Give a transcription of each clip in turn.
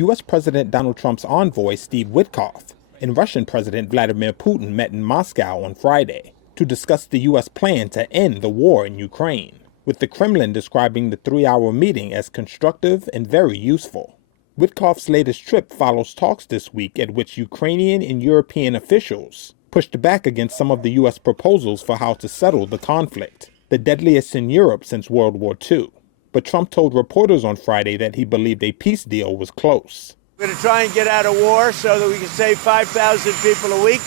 U.S. President Donald Trump's envoy, Steve Witkoff, and Russian President Vladimir Putin met in Moscow on Friday to discuss the U.S. plan to end the war in Ukraine, with the Kremlin describing the 3-hour meeting as constructive and very useful. Witkoff's latest trip follows talks this week at which Ukrainian and European officials pushed back against some of the U.S. proposals for how to settle the conflict, the deadliest in Europe since World War II. But Trump told reporters on Friday that he believed a peace deal was close. We're going to try and get out of war so that we can save 5,000 people a week,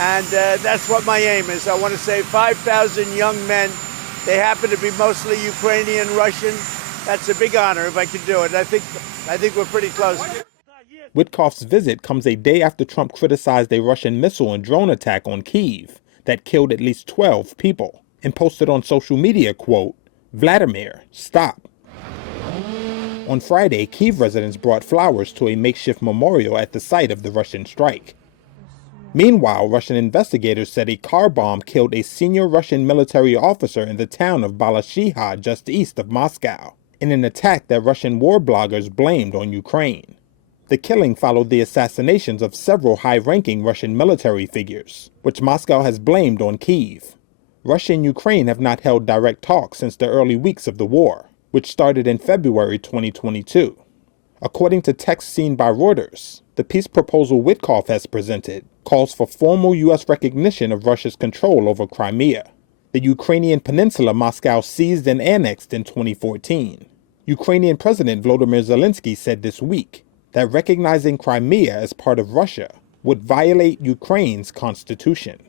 and that's what my aim is. I want to save 5,000 young men. They happen to be mostly Ukrainian, Russian. That's a big honor if I can do it. I think we're pretty close. Witkoff's visit comes a day after Trump criticized a Russian missile and drone attack on Kyiv that killed at least 12 people and posted on social media, quote, "Vladimir, stop." On Friday, Kyiv residents brought flowers to a makeshift memorial at the site of the Russian strike. Meanwhile, Russian investigators said a car bomb killed a senior Russian military officer in the town of Balashiha just east of Moscow, in an attack that Russian war bloggers blamed on Ukraine. The killing followed the assassinations of several high-ranking Russian military figures, which Moscow has blamed on Kyiv. Russia and Ukraine have not held direct talks since the early weeks of the war, which started in February 2022. According to text seen by Reuters, the peace proposal Witkoff has presented calls for formal U.S. recognition of Russia's control over Crimea, the Ukrainian peninsula Moscow seized and annexed in 2014. Ukrainian President Volodymyr Zelensky said this week that recognizing Crimea as part of Russia would violate Ukraine's constitution.